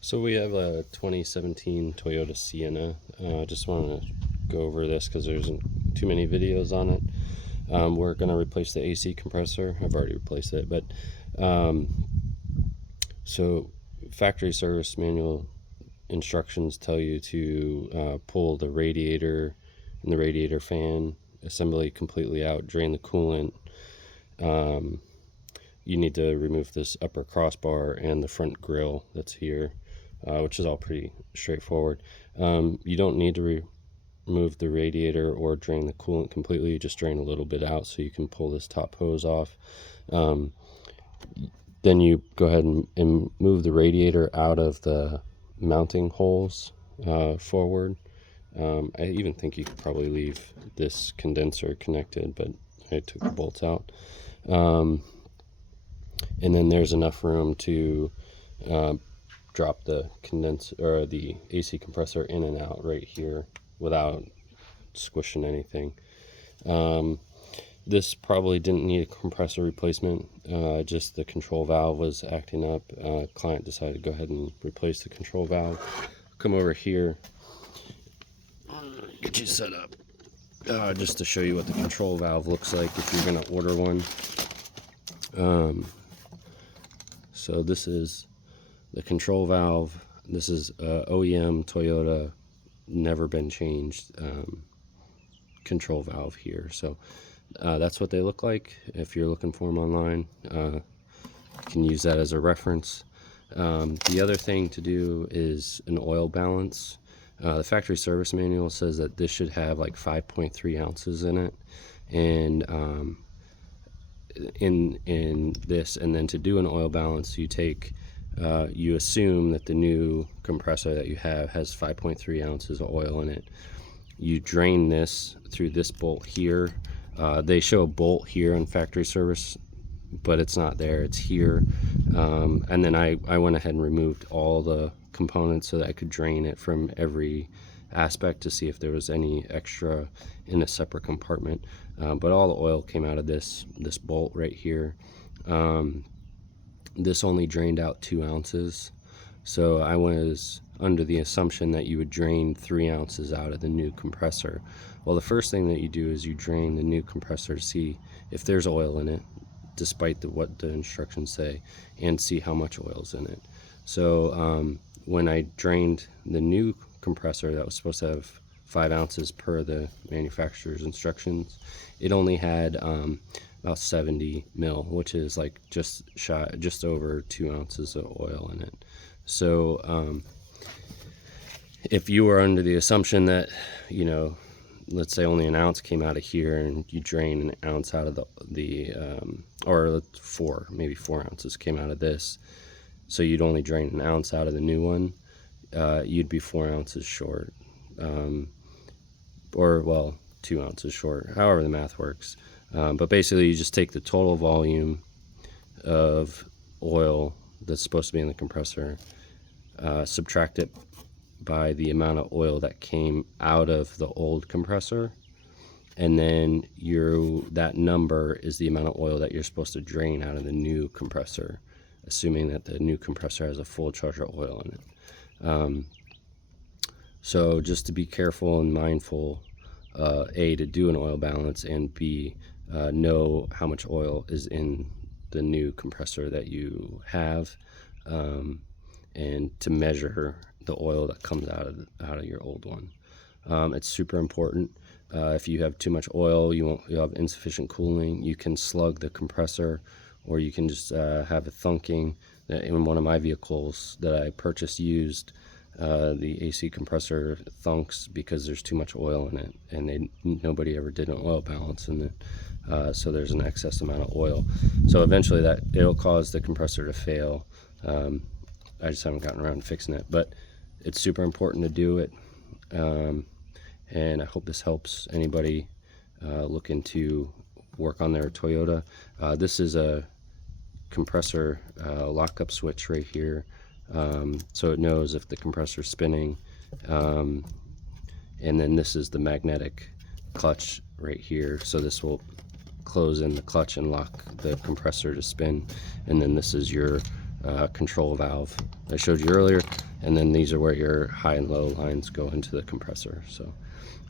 So we have a 2017 Toyota Sienna. Just want to go over this because there's too many videos on it. We're going to replace the AC compressor. I've already replaced it, but so factory service manual instructions tell you to pull the radiator and the radiator fan assembly completely out, drain the coolant. You need to remove this upper crossbar and the front grill that's here, which is all pretty straightforward. You don't need to remove the radiator or drain the coolant completely. You just drain a little bit out so you can pull this top hose off. Then you go ahead and move the radiator out of the mounting holes forward. I even think you could probably leave this condenser connected, but I took the bolts out. And then there's enough room to drop the condenser or the AC compressor in and out right here without squishing anything. This probably didn't need a compressor replacement, just the control valve was acting up. Client decided to go ahead and replace the control valve. Come over here, get you set up, just to show you what the control valve looks like if you're going to order one. So this is the control valve. This is OEM Toyota, never been changed control valve here. So that's what they look like. If you're looking for them online, you can use that as a reference. The other thing to do is an oil balance. The factory service manual says that this should have like 5.3 ounces in it, and in this, and then to do an oil balance, you take you assume that the new compressor that you have has 5.3 ounces of oil in it. You drain this through this bolt here. They show a bolt here in factory service, but it's not there, it's here. And then I went ahead and removed all the components so that I could drain it from every aspect to see if there was any extra in a separate compartment. But all the oil came out of this bolt right here. This only drained out 2 ounces. So I was under the assumption that you would drain 3 ounces out of the new compressor. Well, the first thing that you do is you drain the new compressor to see if there's oil in it, despite what the instructions say, and see how much oil's in it. So when I drained the new compressor that was supposed to have 5 ounces per the manufacturer's instructions, it only had about 70 mil, which is like just over 2 ounces of oil in it. So if you were under the assumption that, you know, let's say only an ounce came out of here, and you drain an ounce out of or maybe 4 ounces came out of this, so you'd only drain an ounce out of the new one, you'd be 4 ounces short, or well, 2 ounces short, however the math works. But basically you just take the total volume of oil that's supposed to be in the compressor, subtract it by the amount of oil that came out of the old compressor, and then that number is the amount of oil that you're supposed to drain out of the new compressor, assuming that the new compressor has a full charge of oil in it. So just to be careful and mindful, A, to do an oil balance, and B, know how much oil is in the new compressor that you have, and to measure the oil that comes out of your old one. It's super important. If you have too much oil, you'll have insufficient cooling. You can slug the compressor, or you can just have it thunking. In one of my vehicles that I purchased used, the AC compressor thunks because there's too much oil in it, and nobody ever did an oil balance in it. So there's an excess amount of oil. So eventually it'll cause the compressor to fail. I just haven't gotten around to fixing it, but it's super important to do it. And I hope this helps anybody looking to work on their Toyota. This is a compressor lockup switch right here, so it knows if the compressor's spinning. And then this is the magnetic clutch right here, so this will close in the clutch and lock the compressor to spin. And then this is your control valve I showed you earlier, and then these are where your high and low lines go into the compressor. So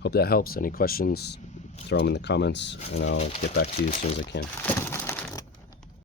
hope that helps. Any questions, throw them in the comments, and I'll get back to you as soon as I can.